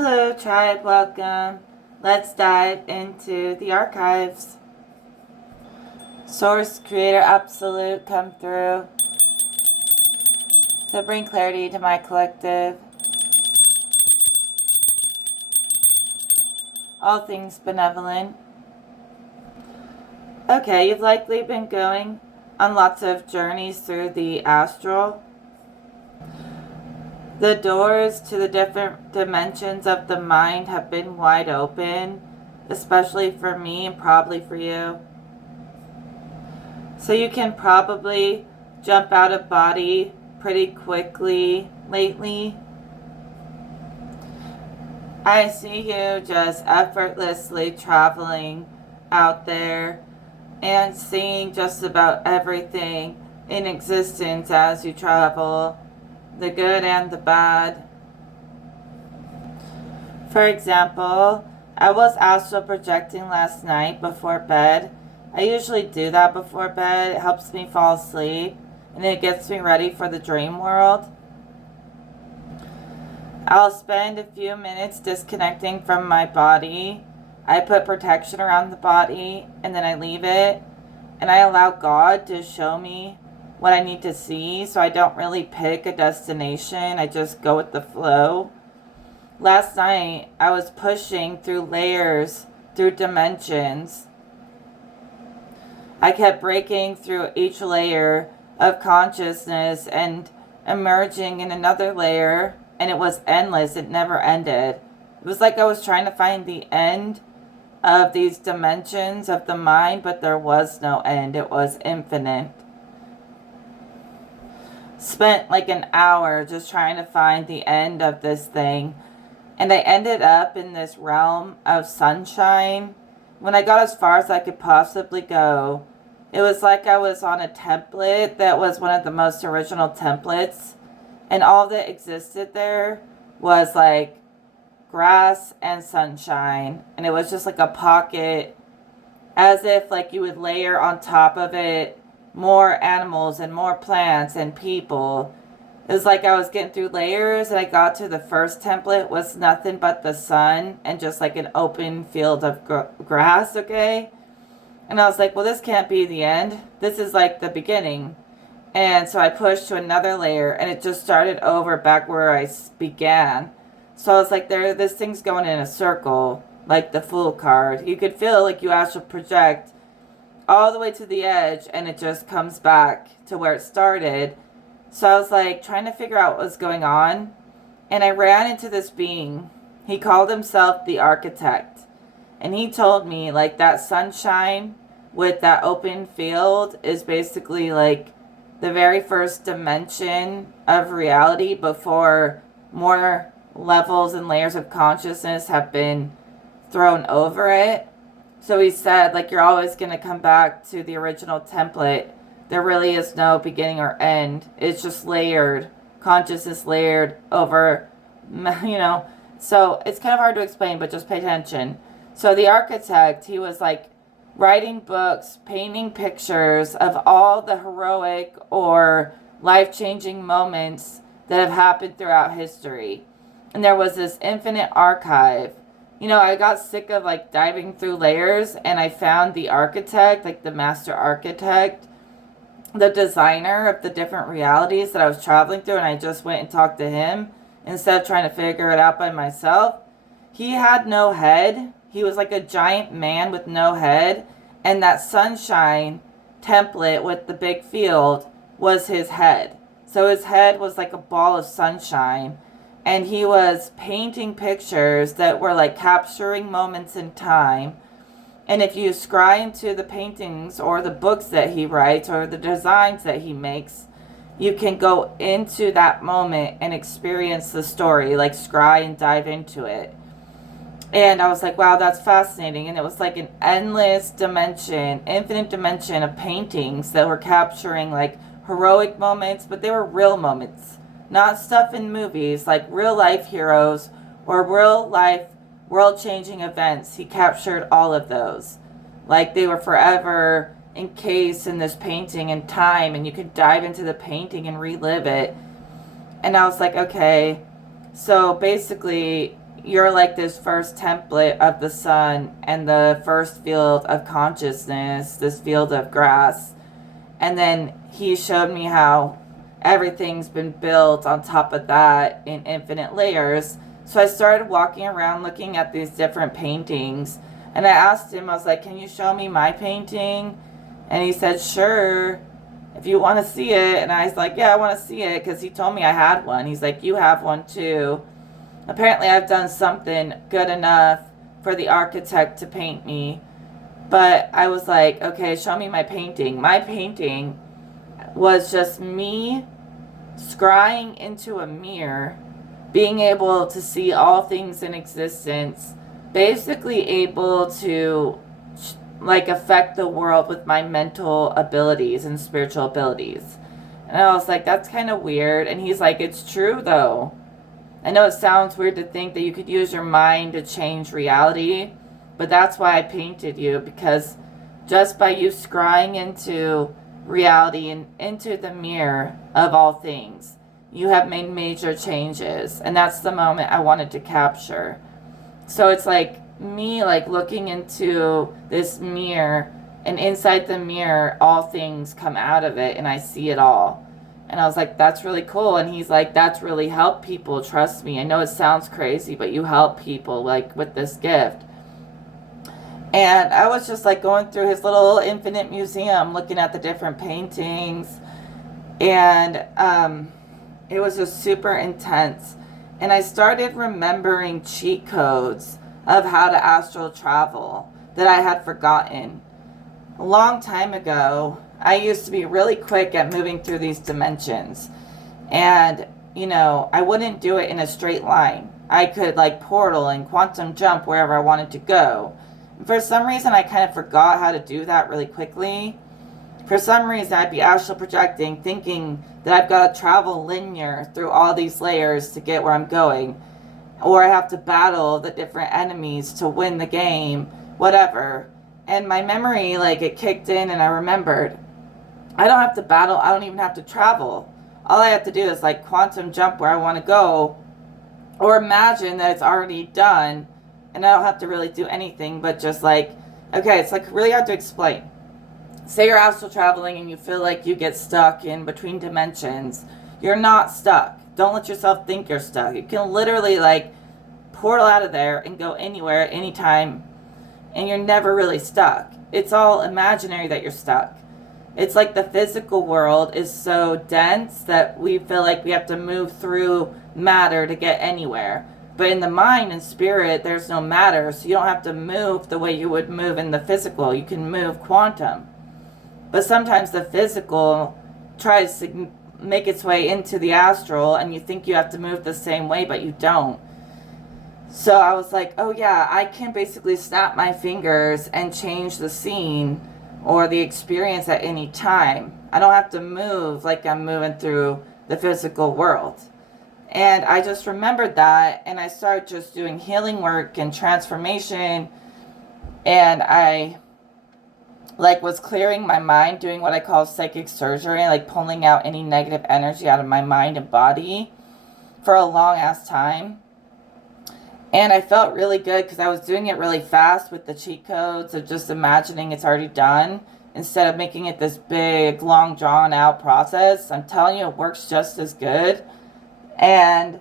Hello, tribe. Welcome. Let's dive into the archives. Source, Creator, Absolute, come through to bring clarity to my collective. All things benevolent. Okay, you've likely been going on lots of journeys through the astral. The doors to the different dimensions of the mind have been wide open, especially for me and probably for you. So you can probably jump out of body pretty quickly lately. I see you just effortlessly traveling out there and seeing just about everything in existence as you travel, the good and the bad. For example, I was astral projecting last night before bed. I usually do that before bed. It helps me fall asleep and it gets me ready for the dream world. I'll spend a few minutes disconnecting from my body. I put protection around the body and then I leave it. And I allow God to show me what I need to see, so I don't really pick a destination. I just go with the flow. Last night, I was pushing through layers, through dimensions. I kept breaking through each layer of consciousness and emerging in another layer, and it was endless. It never ended. It was like I was trying to find the end of these dimensions of the mind, but there was no end. It was infinite. Spent like an hour just trying to find the end of this thing, and I ended up in this realm of sunshine. When I got as far as I could possibly go, it was like I was on a template that was one of the most original templates, and all that existed there was like grass and sunshine, and it was just like a pocket, as if like you would layer on top of it more animals and more plants and people. It was like I was getting through layers, and I got to the first template was nothing but the sun and just like an open field of grass, okay? And I was like, well, this can't be the end. This is like the beginning. And so I pushed to another layer, and it just started over back where I began. So I was like, this thing's going in a circle, like the Fool card. You could feel like you astral project all the way to the edge, and it just comes back to where it started. So I was like trying to figure out what was going on, and I ran into this being. He called himself the Architect, and he told me like that sunshine with that open field is basically like the very first dimension of reality before more levels and layers of consciousness have been thrown over it. So he said, like, you're always going to come back to the original template. There really is no beginning or end. It's just layered, consciousness layered over, So it's kind of hard to explain, but just pay attention. So the Architect, he was like writing books, painting pictures of all the heroic or life-changing moments that have happened throughout history. And there was this infinite archive. I got sick of like diving through layers, and I found the Architect, like the master architect, the designer of the different realities that I was traveling through, and I just went and talked to him instead of trying to figure it out by myself. He had no head. He was like a giant man with no head, and that sunshine template with the big field was his head. So his head was like a ball of sunshine. And he was painting pictures that were like capturing moments in time. And if you scry into the paintings or the books that he writes or the designs that he makes, you can go into that moment and experience the story, like scry and dive into it. And I was like, wow, that's fascinating. And it was like an endless dimension, infinite dimension of paintings that were capturing like heroic moments, but they were real moments. Not stuff in movies, like real life heroes or real life world changing events. He captured all of those. Like they were forever encased in this painting in time, and you could dive into the painting and relive it. And I was like, okay, so basically you're like this first template of the sun and the first field of consciousness, this field of grass. And then he showed me how everything's been built on top of that in infinite layers. So I started walking around looking at these different paintings. And I asked him, I was like, can you show me my painting? And he said, sure, if you want to see it. And I was like, yeah, I want to see it, because he told me I had one. He's like, you have one too. Apparently I've done something good enough for the architect to paint me. But I was like, okay, show me my painting. My painting was just me scrying into a mirror, being able to see all things in existence, basically able to like affect the world with my mental abilities and spiritual abilities. And I was like, that's kind of weird. And he's like, it's true though. I know it sounds weird to think that you could use your mind to change reality, but that's why I painted you, because just by you scrying into reality and into the mirror of all things, you have made major changes. And that's the moment I wanted to capture. So it's like me like looking into this mirror, and inside the mirror all things come out of it and I see it all. And I was like, that's really cool. And he's like, that's really helped people. Trust me. I know it sounds crazy, but you help people like with this gift. And I was just like going through his little infinite museum, looking at the different paintings. And it was just super intense. And I started remembering cheat codes of how to astral travel that I had forgotten. A long time ago, I used to be really quick at moving through these dimensions. And, you know, I wouldn't do it in a straight line. I could like portal and quantum jump wherever I wanted to go. And for some reason, I kind of forgot how to do that really quickly. For some reason, I'd be astral projecting, thinking that I've got to travel linear through all these layers to get where I'm going. Or I have to battle the different enemies to win the game, whatever. And my memory, like, it kicked in and I remembered, I don't have to battle. I don't even have to travel. All I have to do is like quantum jump where I want to go, or imagine that it's already done and I don't have to really do anything but just like, okay, it's like really hard to explain. Say you're astral traveling and you feel like you get stuck in between dimensions. You're not stuck. Don't let yourself think you're stuck. You can literally like portal out of there and go anywhere, anytime, and you're never really stuck. It's all imaginary that you're stuck. It's like the physical world is so dense that we feel like we have to move through matter to get anywhere. But in the mind and spirit, there's no matter, so you don't have to move the way you would move in the physical. You can move quantum. But sometimes the physical tries to make its way into the astral, and you think you have to move the same way, but you don't. So I was like, oh yeah, I can basically snap my fingers and change the scene or the experience at any time. I don't have to move like I'm moving through the physical world. And I just remembered that, and I started just doing healing work and transformation, and I like was clearing my mind, doing what I call psychic surgery, like pulling out any negative energy out of my mind and body for a long ass time. And I felt really good because I was doing it really fast with the cheat codes of just imagining it's already done instead of making it this big, long, drawn out process. I'm telling you, it works just as good. And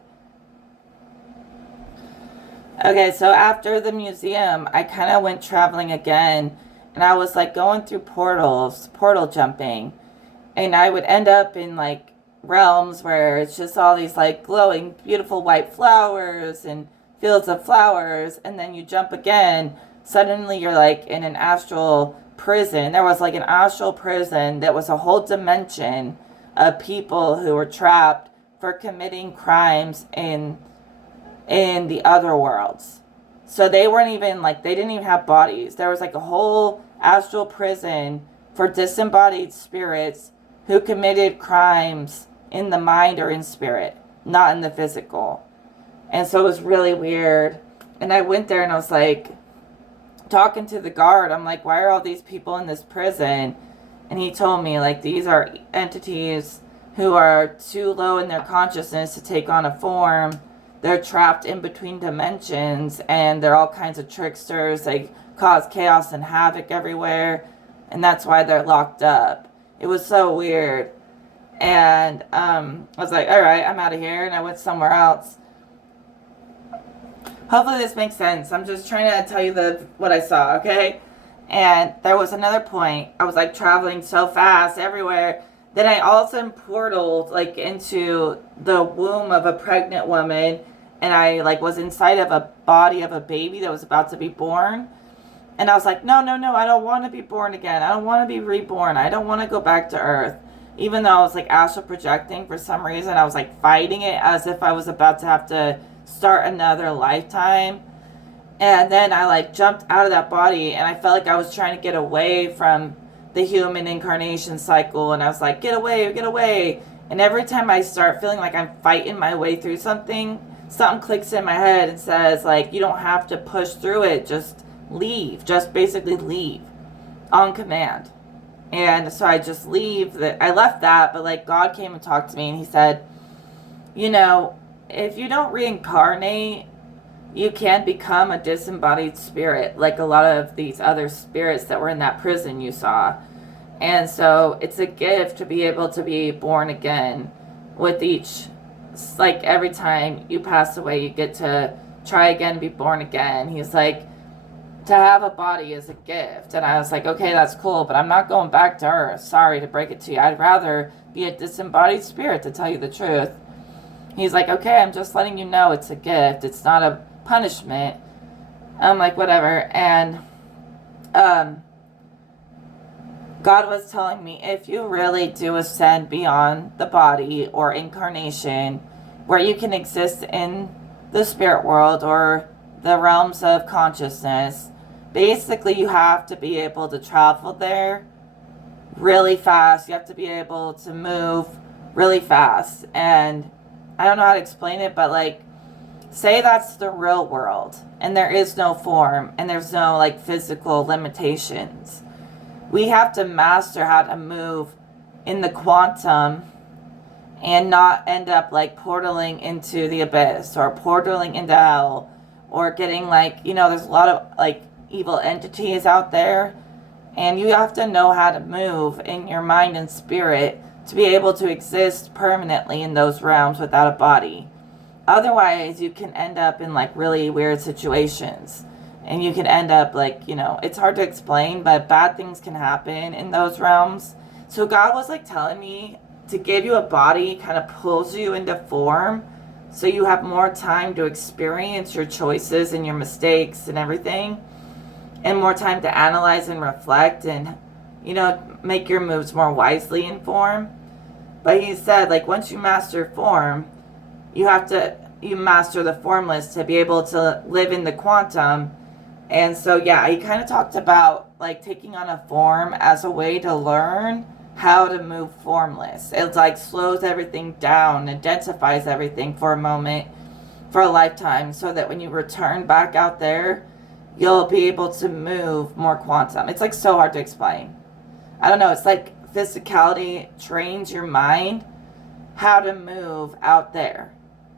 okay, so after the museum, I kind of went traveling again, and I was like going through portals, portal jumping, and I would end up in like realms where it's just all these like glowing, beautiful white flowers and fields of flowers, and then you jump again, suddenly you're like in an astral prison. There was like an astral prison that was a whole dimension of people who were trapped for committing crimes in the other worlds. So they weren't even like, they didn't even have bodies. There was like a whole astral prison for disembodied spirits who committed crimes in the mind or in spirit, not in the physical. And so it was really weird. And I went there and I was like talking to the guard. I'm like, why are all these people in this prison? And he told me like, these are entities who are too low in their consciousness to take on a form they're trapped in between dimensions, and they're all kinds of tricksters. They cause chaos and havoc everywhere, and that's why they're locked up. It was so weird. And I was like, all right, I'm out of here, and I went somewhere else. Hopefully this makes sense. I'm just trying to tell you what I saw, okay? And there was another point. I was like traveling so fast everywhere. Then I all of a sudden portaled like into the womb of a pregnant woman, and I like was inside of a body of a baby that was about to be born. And I was like, no, I don't want to be born again. I don't want to be reborn. I don't want to go back to Earth. Even though I was like astral projecting, for some reason I was like fighting it as if I was about to have to start another lifetime. And then I like jumped out of that body, and I felt like I was trying to get away from the human incarnation cycle, and I was like, get away. And every time I start feeling like I'm fighting my way through something clicks in my head and says like, you don't have to push through it, just leave, just basically leave on command. And so I just leave. I left that, but like God came and talked to me, and he said, you know, if you don't reincarnate, you can become a disembodied spirit, like a lot of these other spirits that were in that prison you saw. And so it's a gift to be able to be born again with each, like every time you pass away, you get to try again and be born again. He's like, to have a body is a gift. And I was like, okay, that's cool, but I'm not going back to Earth. Sorry to break it to you. I'd rather be a disembodied spirit, to tell you the truth. He's like, okay, I'm just letting you know it's a gift. It's not a punishment. I'm like, whatever. And God was telling me, if you really do ascend beyond the body or incarnation, where you can exist in the spirit world or the realms of consciousness, basically you have to be able to travel there really fast. You have to be able to move really fast. And I don't know how to explain it, but like, say that's the real world, and there is no form, and there's no like physical limitations. We have to master how to move in the quantum and not end up like portaling into the abyss or portaling into hell, or getting like, you know, there's a lot of like evil entities out there, and you have to know how to move in your mind and spirit to be able to exist permanently in those realms without a body. Otherwise, you can end up in like really weird situations, and you can end up like, you know, it's hard to explain, but bad things can happen in those realms. So God was like telling me to give you a body, kind of pulls you into form, so you have more time to experience your choices and your mistakes and everything, and more time to analyze and reflect and, you know, make your moves more wisely in form. But he said, like, once you master form, you master the formless to be able to live in the quantum. And so, yeah, he kind of talked about like taking on a form as a way to learn how to move formless. It like slows everything down, identifies everything for a moment, for a lifetime, so that when you return back out there, you'll be able to move more quantum. It's like so hard to explain. I don't know, it's like physicality trains your mind how to move out there.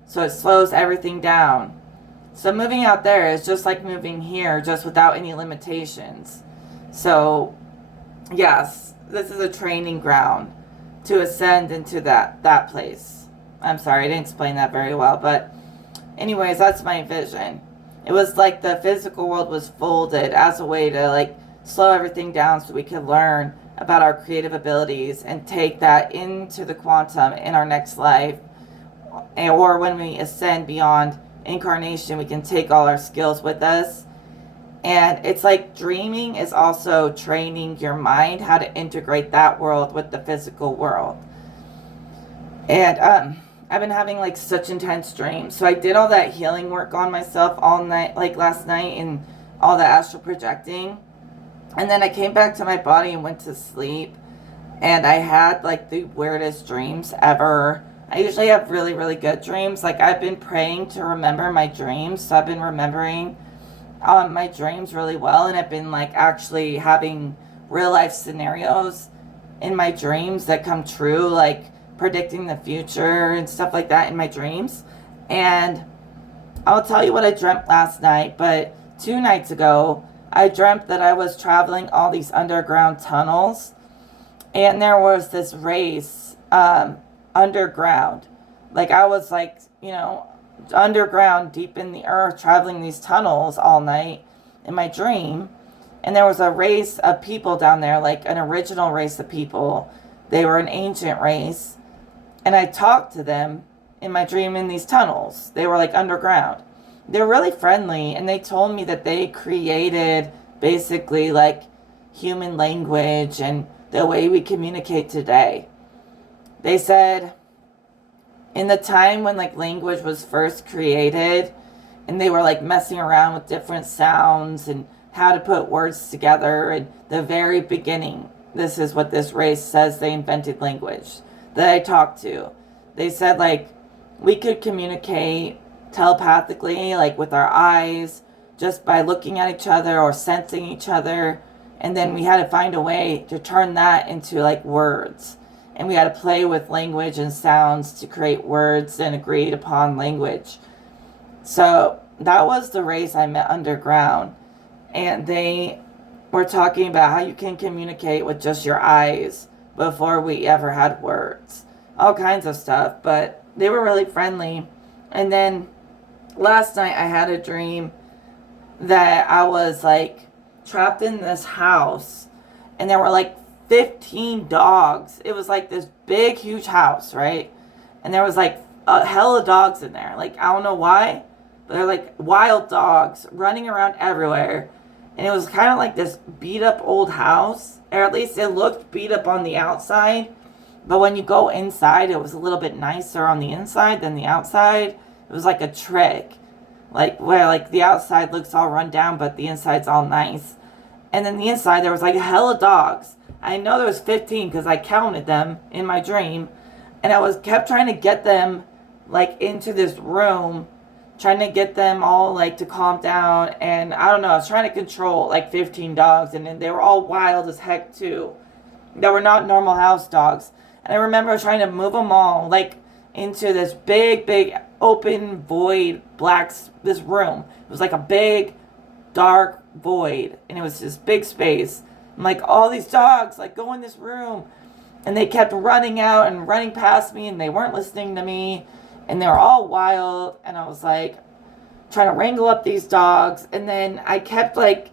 So it slows everything down. So moving out there is just like moving here, just without any limitations. So, yes, this is a training ground to ascend into that place. I'm sorry, I didn't explain that very well, but anyways, that's my vision. It was like the physical world was folded as a way to like slow everything down so we could learn about our creative abilities and take that into the quantum in our next life. Or when we ascend beyond incarnation, we can take all our skills with us. And it's like dreaming is also training your mind how to integrate that world with the physical world. And I've been having like such intense dreams. So I did all that healing work on myself all night, like last night, and all the astral projecting. And then I came back to my body and went to sleep. And I had like the weirdest dreams ever. I usually have really, really good dreams. Like I've been praying to remember my dreams. So I've been remembering my dreams really well. And I've been like actually having real life scenarios in my dreams that come true. Like predicting the future and stuff like that in my dreams. And I'll tell you what I dreamt last night, but 2 nights ago, I dreamt that I was traveling all these underground tunnels, and there was this race underground. Like I was like, underground, deep in the earth, traveling these tunnels all night in my dream. And there was a race of people down there, like an original race of people. They were an ancient race. And I talked to them in my dream in these tunnels. They were like underground. They're really friendly, and they told me that they created basically like human language and the way we communicate today. They said in the time when like language was first created, and they were like messing around with different sounds and how to put words together, and the very beginning, this is what this race says they invented language that I talked to. They said like we could communicate telepathically, like with our eyes, just by looking at each other or sensing each other. And then we had to find a way to turn that into like words. And we had to play with language and sounds to create words and agreed upon language. So that was the race I met underground. And they were talking about how you can communicate with just your eyes before we ever had words. All kinds of stuff, but they were really friendly. And then last night I had a dream that I was like trapped in this house, and there were like 15 dogs. It was like this big huge house, right? And there was like a hell of dogs in there. Like I don't know why, but they're like wild dogs running around everywhere. And it was kind of like this beat up old house, or at least it looked beat up on the outside, but when you go inside it was a little bit nicer on the inside than the outside. It was like a trick, like where like the outside looks all run down, but the inside's all nice. And then the inside there was like a hell of dogs. I know there was 15 because I counted them in my dream, and I was kept trying to get them like into this room, trying to get them all like to calm down. And I don't know, I was trying to control like 15 dogs, and then they were all wild as heck too. They were not normal house dogs. And I remember trying to move them all like into this big open void this room. It was like a big dark void, and it was this big space. I'm like, all these dogs like go in this room, and they kept running out and running past me, and they weren't listening to me, and they were all wild. And I was like trying to wrangle up these dogs, and then I kept like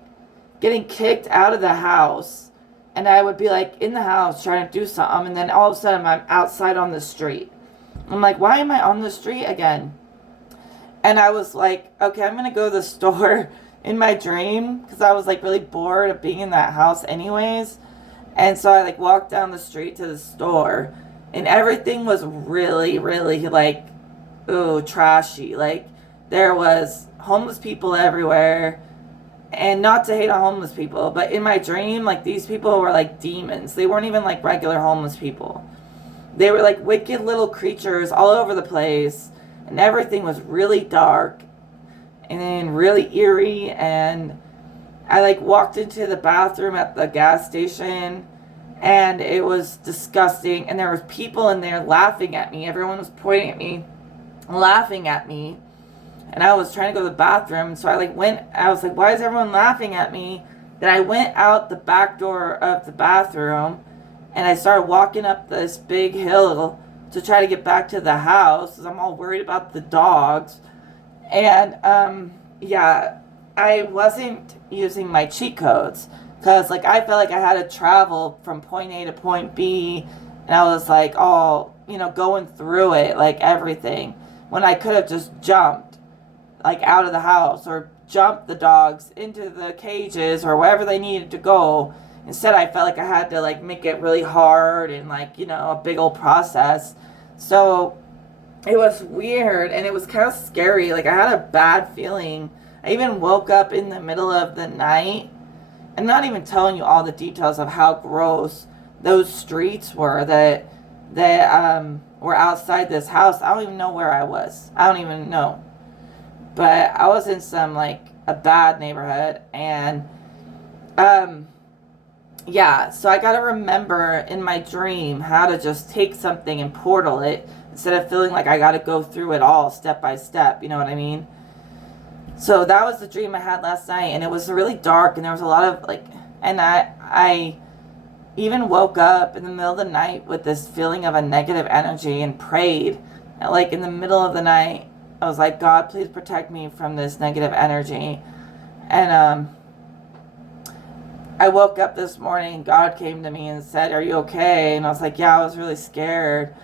getting kicked out of the house, and I would be like in the house trying to do something, and then all of a sudden I'm outside on the street. I'm like, why am I on the street again? And I was like, okay, I'm going to go to the store in my dream, because I was like really bored of being in that house anyways. And so I like walked down the street to the store, and everything was really, really like, ooh, trashy. Like there was homeless people everywhere. And not to hate on homeless people, but in my dream, like these people were like demons. They weren't even like regular homeless people. They were like wicked little creatures all over the place, and everything was really dark and really eerie. And I like walked into the bathroom at the gas station, and it was disgusting, and there was people in there laughing at me. Everyone was pointing at me, laughing at me, and I was trying to go to the bathroom. So I was like, why is everyone laughing at me? Then I went out the back door of the bathroom, and I started walking up this big hill to try to get back to the house, because I'm all worried about the dogs. And yeah, I wasn't using my cheat codes, because like I felt like I had to travel from point A to point B, and I was like all going through it like everything, when I could have just jumped like out of the house, or jumped the dogs into the cages or wherever they needed to go. Instead, I felt like I had to like make it really hard and like a big old process. So it was weird, and it was kind of scary. Like I had a bad feeling. I even woke up in the middle of the night. I'm not even telling you all the details of how gross those streets were that were outside this house. I don't even know where I was. I don't even know. But I was in some like a bad neighborhood, and yeah, so I gotta remember in my dream how to just take something and portal it, instead of feeling like I gotta go through it all step by step, you know what I mean? So that was the dream I had last night, and it was really dark, and there was a lot of like, and I even woke up in the middle of the night with this feeling of a negative energy and prayed. And like in the middle of the night, I was like, God, please protect me from this negative energy. And I woke up this morning, God came to me and said, are you okay? And I was like, yeah, I was really scared.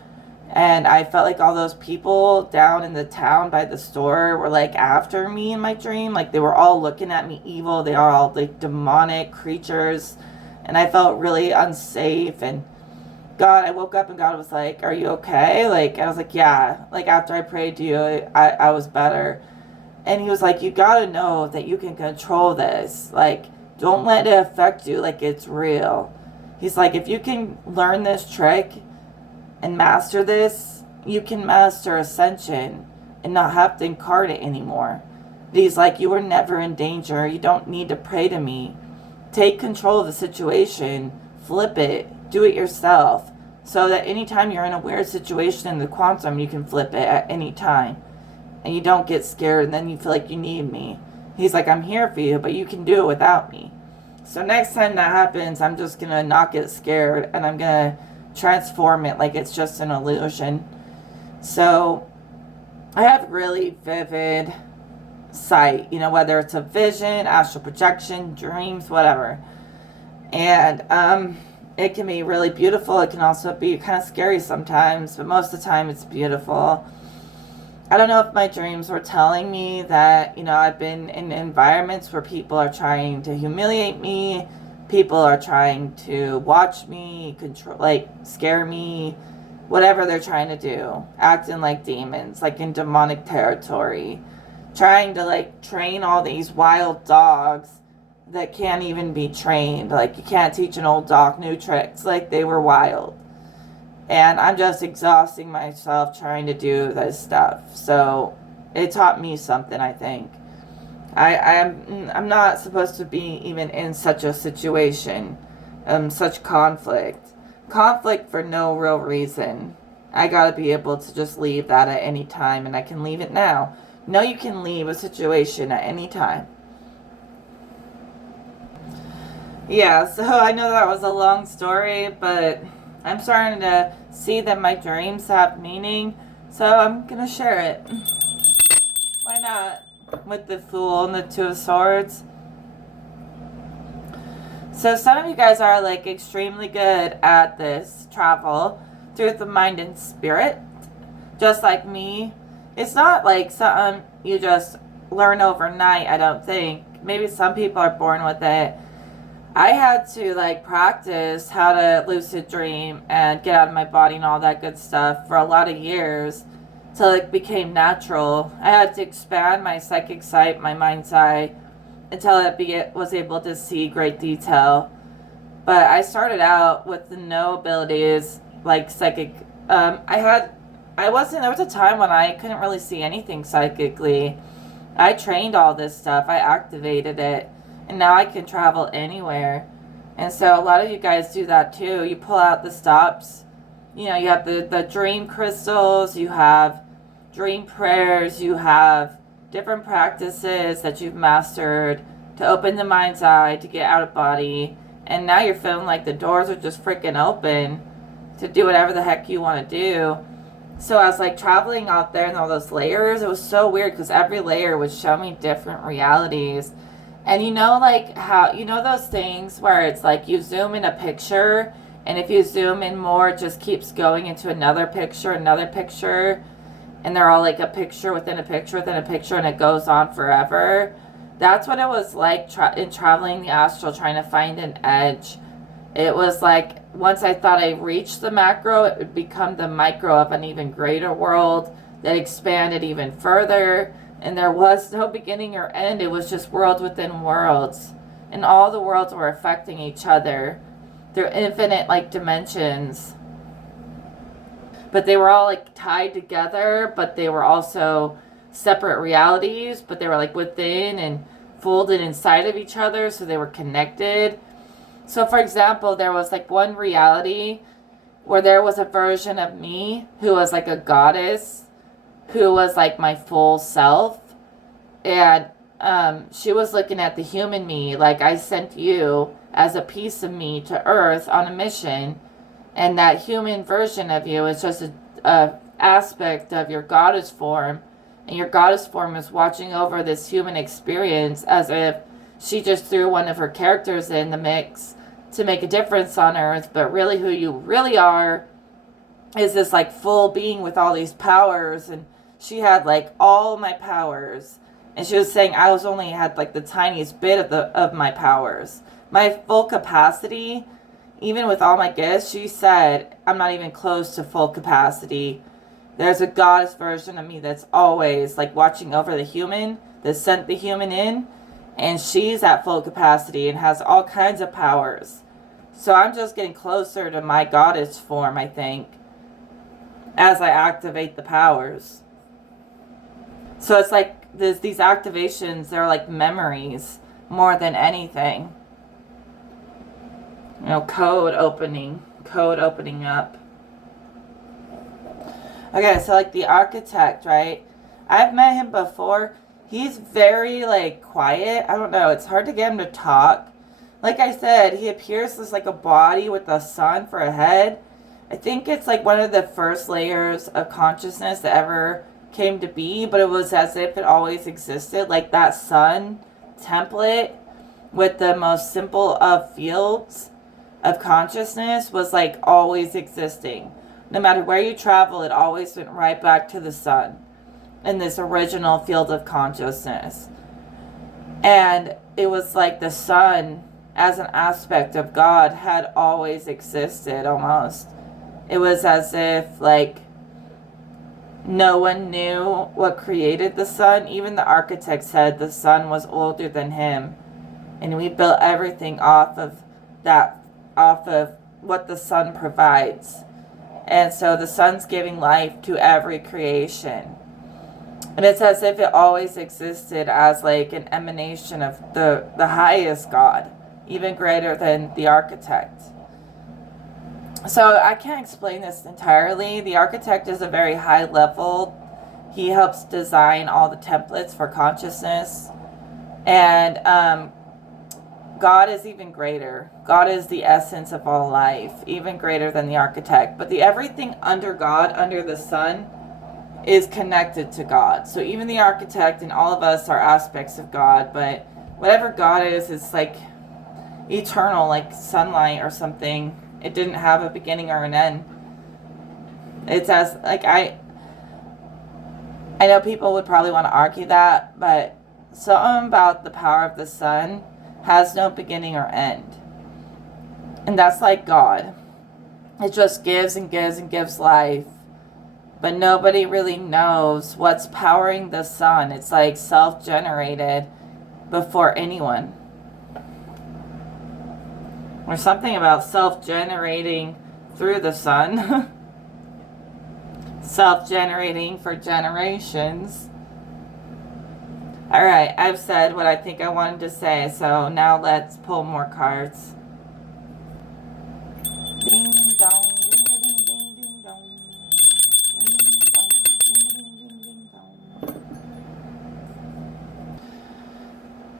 And I felt like all those people down in the town by the store were like after me in my dream. Like they were all looking at me evil. They are all like demonic creatures. And I felt really unsafe. And God, I woke up and God was like, are you okay? Like, and I was like, yeah. Like after I prayed to you, I was better. And he was like, you gotta know that you can control this. Like, don't let it affect you like it's real. He's like, if you can learn this trick and master this, you can master ascension and not have to incarnate anymore. But he's like, you were never in danger. You don't need to pray to me. Take control of the situation. Flip it. Do it yourself. So that anytime you're in a weird situation in the quantum, you can flip it at any time. And you don't get scared and then you feel like you need me. He's like, I'm here for you, but you can do it without me. So next time that happens, I'm just going to not get scared and I'm going to transform it like it's just an illusion. So I have really vivid sight, you know, whether it's a vision, astral projection, dreams, whatever. And it can be really beautiful. It can also be kind of scary sometimes, but most of the time it's beautiful. I don't know if my dreams were telling me that, you know, I've been in environments where people are trying to humiliate me, people are trying to watch me, control, like scare me, whatever they're trying to do, acting like demons, like in demonic territory, trying to like train all these wild dogs that can't even be trained. Like you can't teach an old dog new tricks, like they were wild. And I'm just exhausting myself trying to do this stuff. So it taught me something, I think. I'm not supposed to be even in such a situation, such conflict. Conflict for no real reason. I gotta be able to just leave that at any time, and I can leave it now. No, you can leave a situation at any time. Yeah, so I know that was a long story, but I'm starting to see that my dreams have meaning, so I'm gonna share it. Why not? With the Fool and the Two of Swords. So some of you guys are like extremely good at this travel through the mind and spirit, just like me. It's not like something you just learn overnight, I don't think. Maybe some people are born with it. I had to like practice how to lucid dream and get out of my body and all that good stuff for a lot of years till it became natural. I had to expand my psychic sight, my mind's eye, until it was able to see great detail. But I started out with no abilities like psychic. There was a time when I couldn't really see anything psychically. I trained all this stuff. I activated it. And now I can travel anywhere. And so a lot of you guys do that too. You pull out the stops. You know, you have the dream crystals. You have dream prayers. You have different practices that you've mastered to open the mind's eye, to get out of body. And now you're feeling like the doors are just freaking open to do whatever the heck you want to do. So I was like traveling out there in all those layers. It was so weird because every layer would show me different realities. And you know, like how, you know those things where it's like you zoom in a picture, and if you zoom in more, it just keeps going into another picture, and they're all like a picture within a picture within a picture, and it goes on forever. That's what it was like in traveling the astral, trying to find an edge. It was like once I thought I reached the macro, it would become the micro of an even greater world that expanded even further. And there was no beginning or end. It was just world within worlds. And all the worlds were affecting each other. They're infinite like dimensions. But they were all like tied together, but they were also separate realities, but they were like within and folded inside of each other, so they were connected. So for example, there was like one reality where there was a version of me who was like a goddess, who was like my full self, and she was looking at the human me, like I sent you as a piece of me to Earth on a mission, and that human version of you is just a aspect of your goddess form, and your goddess form is watching over this human experience as if she just threw one of her characters in the mix to make a difference on Earth, but really who you really are is this like full being with all these powers. And she had like all my powers, and she was saying I was only had like the tiniest bit of my powers. My full capacity, even with all my gifts, she said I'm not even close to full capacity. There's a goddess version of me that's always like watching over the human, that sent the human in, and she's at full capacity and has all kinds of powers. So I'm just getting closer to my goddess form, I think, as I activate the powers. So it's like these activations, they're like memories more than anything. You know, code opening up. Okay, so like the architect, right? I've met him before. He's very like quiet. I don't know. It's hard to get him to talk. Like I said, he appears as like a body with a sun for a head. I think it's like one of the first layers of consciousness that ever came to be, but it was as if it always existed. Like that sun template with the most simple of fields of consciousness was like always existing. No matter where you travel, it always went right back to the sun in this original field of consciousness. And it was like the sun as an aspect of God had always existed almost. It was as if like no one knew what created the sun. Even the architect said the sun was older than him. And we built everything off of what the sun provides. And so the sun's giving life to every creation. And it's as if it always existed as like an emanation of the highest God, even greater than the architect. So I can't explain this entirely. The architect is a very high level. He helps design all the templates for consciousness. And God is even greater. God is the essence of all life, even greater than the architect. But everything under God, under the sun, is connected to God. So even the architect and all of us are aspects of God. But whatever God is like eternal, like sunlight or something. It didn't have a beginning or an end. It's as like I know people would probably want to argue that, but something about the power of the sun has no beginning or end. And that's like God. It just gives and gives and gives life. But nobody really knows what's powering the sun. It's like self-generated before anyone. There's something about self-generating through the sun. Self-generating for generations. Alright, I've said what I think I wanted to say, so now let's pull more cards. Ding dong, ding ding ding ding dong. Ding dong, ding ding ding ding dong.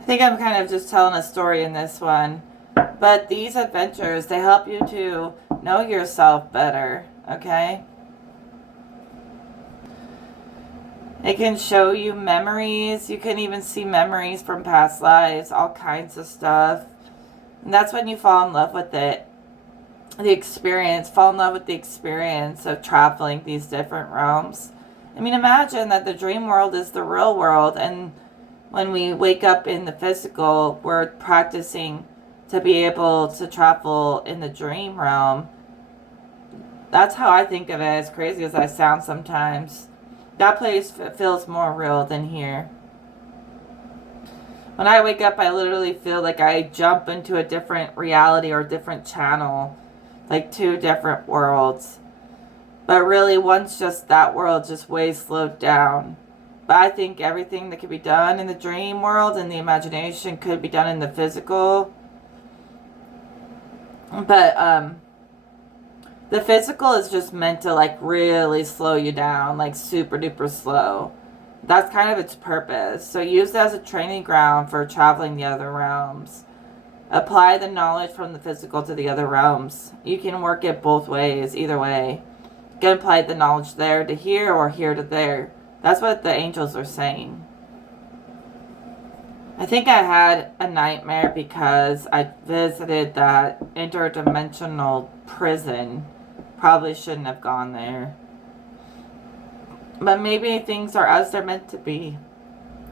I think I'm kind of just telling a story in this one. But these adventures, they help you to know yourself better, okay? It can show you memories. You can even see memories from past lives, all kinds of stuff. And that's when you fall in love with it. The experience, fall in love with the experience of traveling these different realms. I mean, imagine that the dream world is the real world, and when we wake up in the physical, we're practicing to be able to travel in the dream realm. That's how I think of it, as crazy as I sound sometimes. That place feels more real than here. When I wake up, I literally feel like I jump into a different reality or a different channel. Like two different worlds. But really, one's just that world, just way slowed down. But I think everything that could be done in the dream world and the imagination could be done in the physical. But the physical is just meant to like really slow you down, like super duper slow. That's kind of its purpose. So use it as a training ground for traveling the other realms. Apply the knowledge from the physical to the other realms. You can work it both ways, either way. You can apply the knowledge there to here or here to there. That's what the angels are saying. I think I had a nightmare because I visited that interdimensional prison. Probably shouldn't have gone there. But maybe things are as they're meant to be.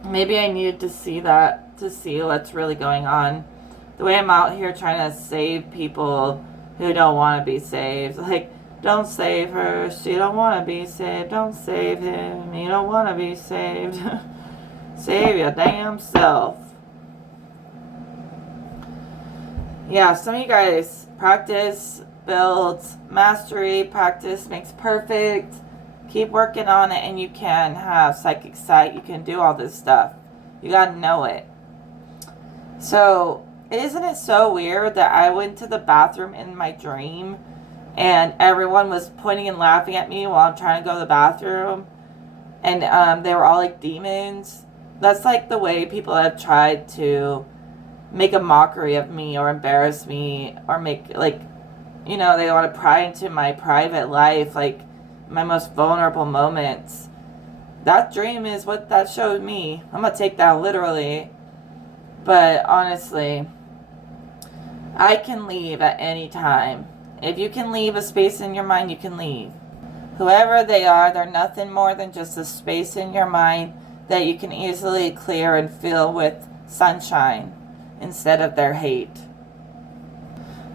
Maybe I needed to see that, to see what's really going on. The way I'm out here trying to save people who don't want to be saved. Like, don't save her, she don't want to be saved. Don't save him, he don't want to be saved. Save your damn self. Yeah, some of you guys practice, build, mastery, practice makes perfect. Keep working on it, and you can have psychic sight. You can do all this stuff. You gotta know it. So, isn't it so weird that I went to the bathroom in my dream and everyone was pointing and laughing at me while I'm trying to go to the bathroom? And they were all like demons. That's like the way people have tried to make a mockery of me or embarrass me or make, like, you know, they want to pry into my private life, like my most vulnerable moments. That dream is what that showed me. I'm going to take that literally. But honestly, I can leave at any time. If you can leave a space in your mind, you can leave. Whoever they are, they're nothing more than just a space in your mind that you can easily clear and fill with sunshine instead of their hate.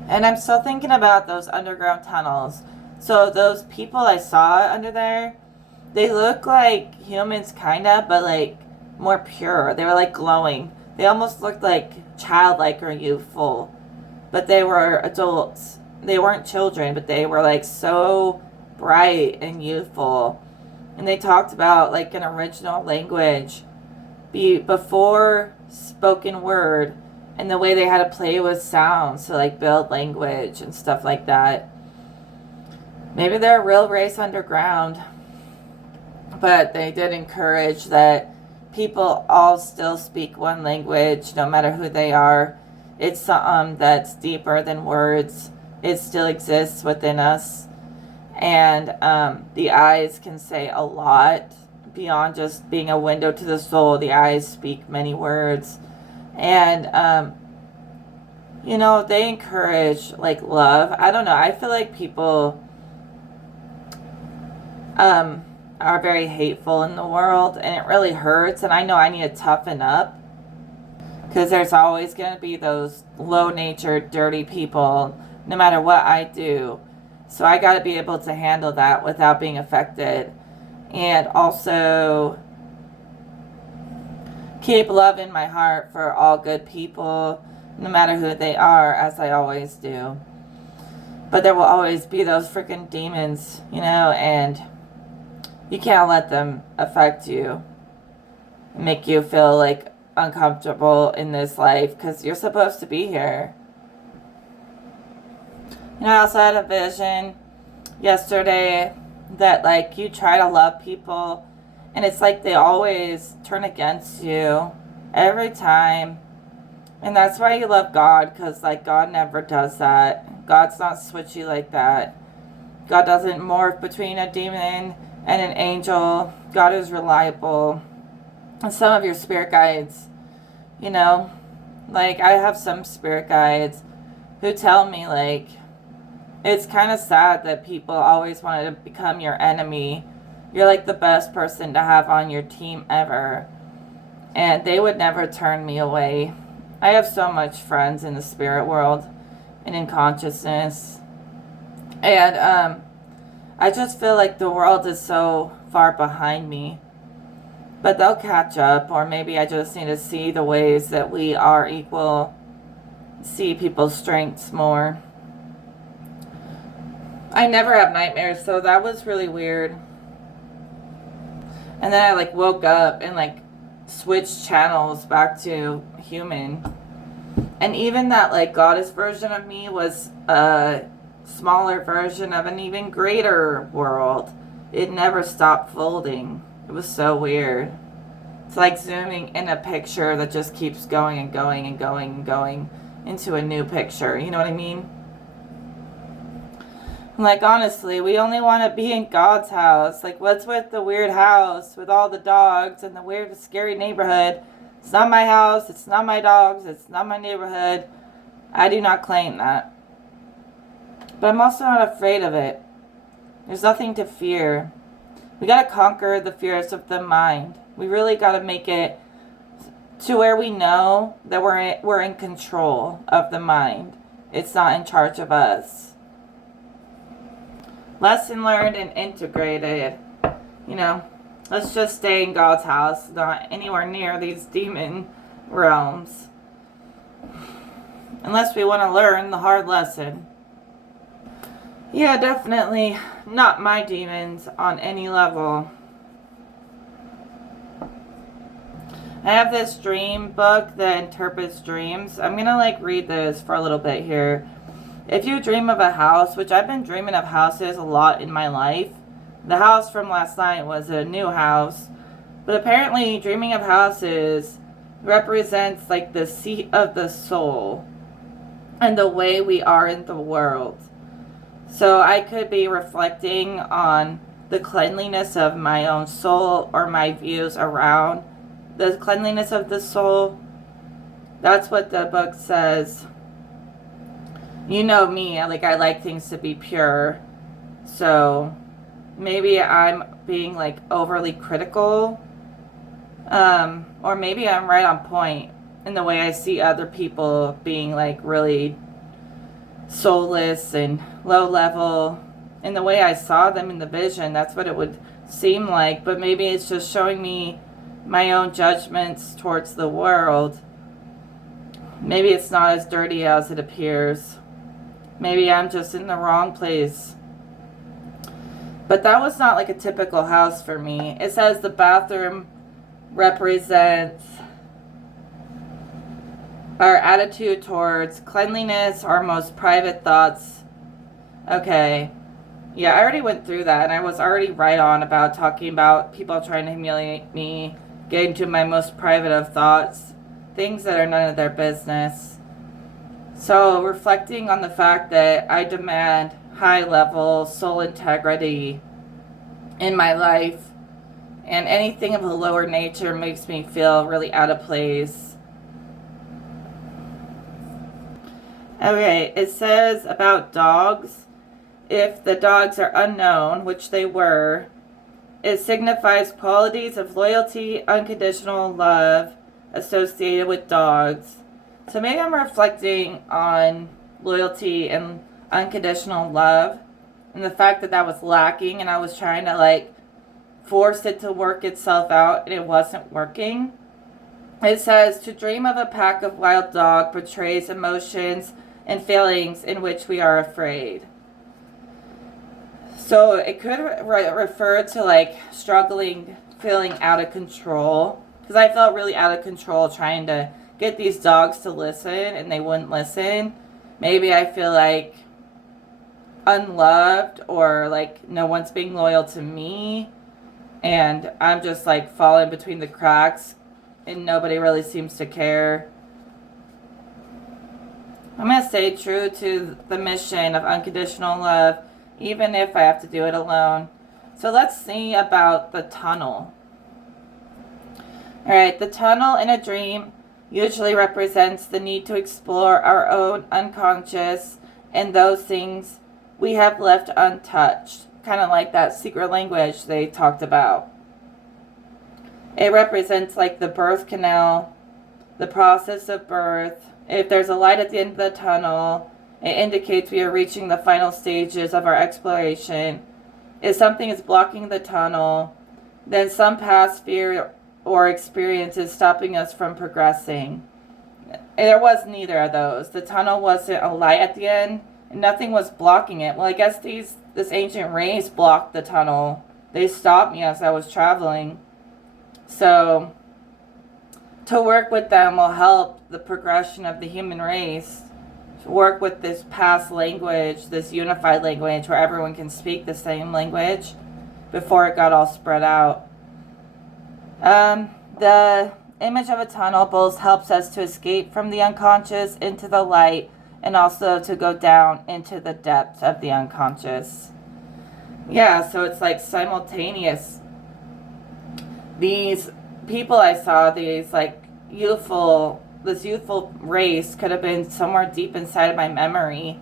And I'm still thinking about those underground tunnels. So those people I saw under there, they look like humans kind of, but like more pure. They were like glowing. They almost looked like childlike or youthful. But they were adults. They weren't children, but they were like so bright and youthful. And they talked about like an original language before spoken word, and the way they had to play with sounds to like build language and stuff like that. Maybe they're a real race underground, but they did encourage that people all still speak one language no matter who they are. It's something that's deeper than words. It still exists within us. And the eyes can say a lot beyond just being a window to the soul. The eyes speak many words. And, you know, they encourage, like, love. I don't know. I feel like people are very hateful in the world, and it really hurts. And I know I need to toughen up, because there's always going to be those low-natured, dirty people, no matter what I do. So I got to be able to handle that without being affected. And also keep love in my heart for all good people, no matter who they are, as I always do. But there will always be those freaking demons, you know, and you can't let them affect you, make you feel like uncomfortable in this life, because you're supposed to be here. You know, I also had a vision yesterday that, like, you try to love people, and it's like they always turn against you every time. And that's why you love God, because, like, God never does that. God's not switchy like that. God doesn't morph between a demon and an angel. God is reliable. And some of your spirit guides, you know, like, I have some spirit guides who tell me, like, it's kind of sad that people always want to become your enemy. You're like the best person to have on your team ever. And they would never turn me away. I have so much friends in the spirit world and in consciousness. And I just feel like the world is so far behind me. But they'll catch up, or maybe I just need to see the ways that we are equal, see people's strengths more. I never have nightmares, so that was really weird. And then I like woke up and like switched channels back to human. And even that like goddess version of me was a smaller version of an even greater world. It never stopped folding. It was so weird. It's like zooming in a picture that just keeps going and going and going and going into a new picture. You know what I mean? Like, honestly, we only want to be in God's house. Like, what's with the weird house with all the dogs and the weird, scary neighborhood? It's not my house. It's not my dogs. It's not my neighborhood. I do not claim that. But I'm also not afraid of it. There's nothing to fear. We got to conquer the fears of the mind. We really got to make it to where we know that we're in control of the mind. It's not in charge of us. Lesson learned and integrated. You know, let's just stay in God's house, not anywhere near these demon realms. Unless we want to learn the hard lesson. Yeah, definitely not my demons on any level. I have this dream book that interprets dreams. I'm going to read this for a little bit here. If you dream of a house, which I've been dreaming of houses a lot in my life. The house from last night was a new house. But apparently dreaming of houses represents the seat of the soul and the way we are in the world. So I could be reflecting on the cleanliness of my own soul or my views around the cleanliness of the soul. That's what the book says. You know me, I like things to be pure. So maybe I'm being overly critical. Or maybe I'm right on point in the way I see other people being really soulless and low level. In the way I saw them in the vision, that's what it would seem like. But maybe it's just showing me my own judgments towards the world. Maybe it's not as dirty as it appears. Maybe I'm just in the wrong place. But that was not a typical house for me. It says the bathroom represents our attitude towards cleanliness, our most private thoughts. Okay. Yeah, I already went through that, and I was already right on about talking about people trying to humiliate me, getting to my most private of thoughts, things that are none of their business. So, reflecting on the fact that I demand high-level soul integrity in my life, and anything of a lower nature makes me feel really out of place. Okay, it says about dogs, if the dogs are unknown, which they were, it signifies qualities of loyalty, unconditional love associated with dogs. So maybe I'm reflecting on loyalty and unconditional love and the fact that that was lacking, and I was trying to force it to work itself out and it wasn't working. It says to dream of a pack of wild dogs portrays emotions and feelings in which we are afraid. So it could refer to struggling, feeling out of control, because I felt really out of control trying to get these dogs to listen and they wouldn't listen. Maybe I feel unloved, or no one's being loyal to me, and I'm just falling between the cracks and nobody really seems to care. I'm going to stay true to the mission of unconditional love, even if I have to do it alone. So let's see about the tunnel. Alright, the tunnel in a dream usually represents the need to explore our own unconscious and those things we have left untouched. Kind of like that secret language they talked about. It represents the birth canal, the process of birth. If there's a light at the end of the tunnel, it indicates we are reaching the final stages of our exploration. If something is blocking the tunnel, then some past fear or experience is stopping us from progressing. There was neither of those. The tunnel wasn't a light at the end, and nothing was blocking it. Well, I guess this ancient race blocked the tunnel. They stopped me as I was traveling. So, to work with them will help the progression of the human race. To work with this past language, this unified language where everyone can speak the same language before it got all spread out. The image of a tunnel both helps us to escape from the unconscious into the light and also to go down into the depths of the unconscious. Yeah, so it's like simultaneous. These people I saw, these like this youthful race could have been somewhere deep inside of my memory.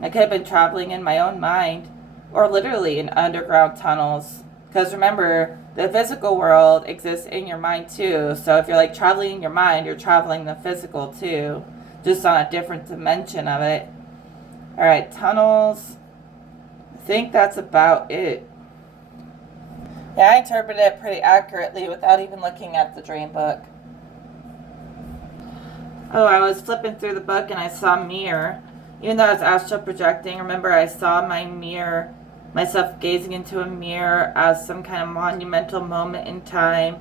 I could have been traveling in my own mind or literally in underground tunnels. Because remember, the physical world exists in your mind too. So if you're like traveling in your mind, you're traveling the physical too. Just on a different dimension of it. Alright, tunnels. I think that's about it. Yeah, I interpreted it pretty accurately without even looking at the dream book. Oh, I was flipping through the book and I saw mirror. Even though I was astral projecting, remember I saw my mirror, myself gazing into a mirror as some kind of monumental moment in time,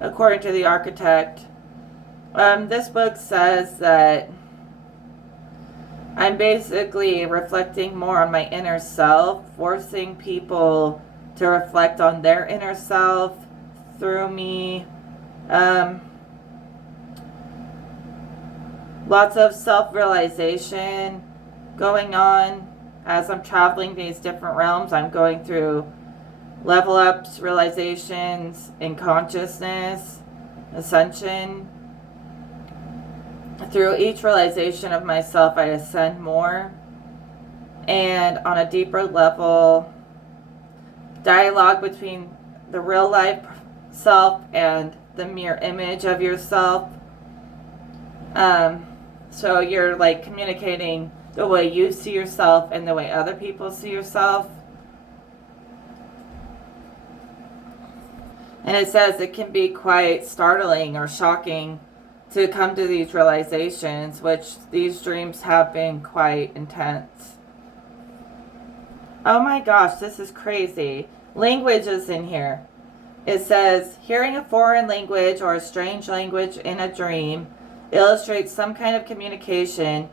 according to the architect. This book says that I'm basically reflecting more on my inner self, forcing people to reflect on their inner self through me. Lots of self-realization going on as I'm traveling these different realms. I'm going through level ups, realizations in consciousness, ascension. Through each realization of myself, I ascend more. And on a deeper level, dialogue between the real life self and the mirror image of yourself. So you're like communicating the way you see yourself and the way other people see yourself. And it says it can be quite startling or shocking to come to these realizations, which these dreams have been quite intense. Oh my gosh, this is crazy. Language is in here. It says, hearing a foreign language or a strange language in a dream illustrates some kind of communication,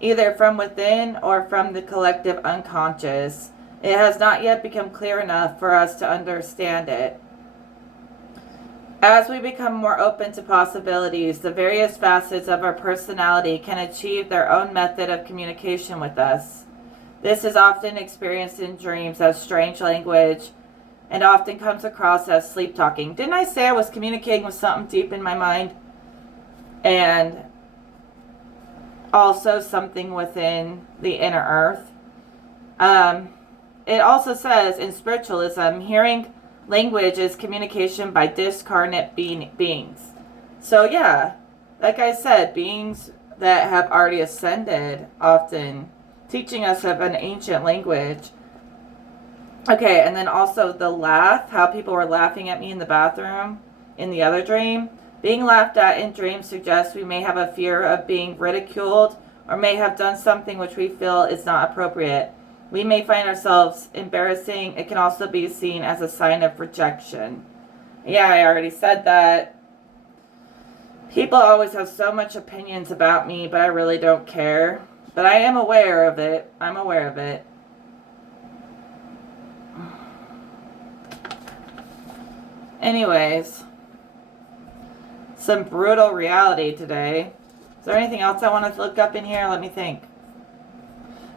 either from within or from the collective unconscious. It has not yet become clear enough for us to understand it. As we become more open to possibilities, the various facets of our personality can achieve their own method of communication with us. This is often experienced in dreams as strange language and often comes across as sleep talking. Didn't I say I was communicating with something deep in my mind? And also something within the inner earth. It also says in spiritualism, hearing language is communication by discarnate beings. So yeah, like I said, beings that have already ascended often teaching us of an ancient language. Okay, and then also the laugh, how people were laughing at me in the bathroom in the other dream. Being laughed at in dreams suggests we may have a fear of being ridiculed or may have done something which we feel is not appropriate. We may find ourselves embarrassing. It can also be seen as a sign of rejection. Yeah, I already said that. People always have so much opinions about me, but I really don't care. But I am aware of it. I'm aware of it. Anyways, some brutal reality today. Is there anything else I want to look up in here? Let me think.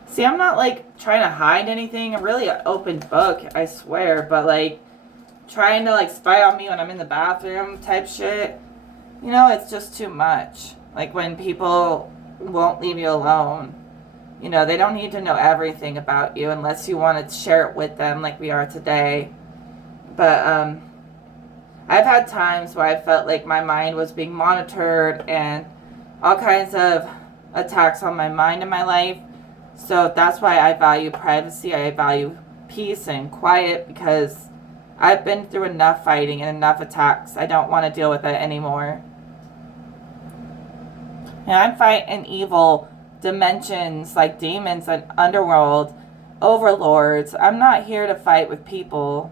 See, I'm not like trying to hide anything. I'm really an open book, I swear. But like trying to like spy on me when I'm in the bathroom type shit. You know, it's just too much. Like when people won't leave you alone. You know, they don't need to know everything about you unless you want to share it with them like we are today. But I've had times where I felt like my mind was being monitored and all kinds of attacks on my mind in my life. So that's why I value privacy. I value peace and quiet because I've been through enough fighting and enough attacks. I don't want to deal with it anymore. And I'm fighting evil dimensions like demons and underworld overlords. I'm not here to fight with people.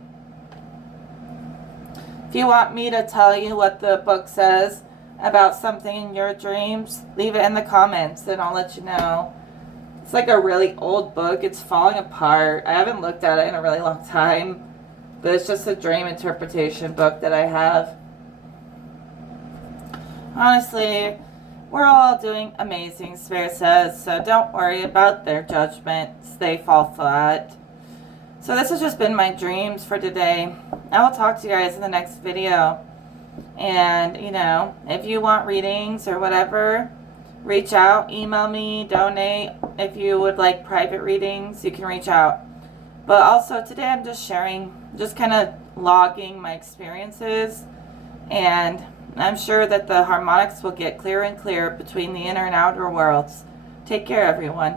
If you want me to tell you what the book says about something in your dreams, leave it in the comments and I'll let you know. It's like a really old book. It's falling apart. I haven't looked at it in a really long time, but it's just a dream interpretation book that I have. Honestly, we're all doing amazing, Spirit says, so don't worry about their judgments. They fall flat. So this has just been my dreams for today. I will talk to you guys in the next video. And, you know, if you want readings or whatever, reach out, email me, donate. If you would like private readings, you can reach out. But also today I'm just sharing, just kind of logging my experiences. And I'm sure that the harmonics will get clearer and clearer between the inner and outer worlds. Take care, everyone.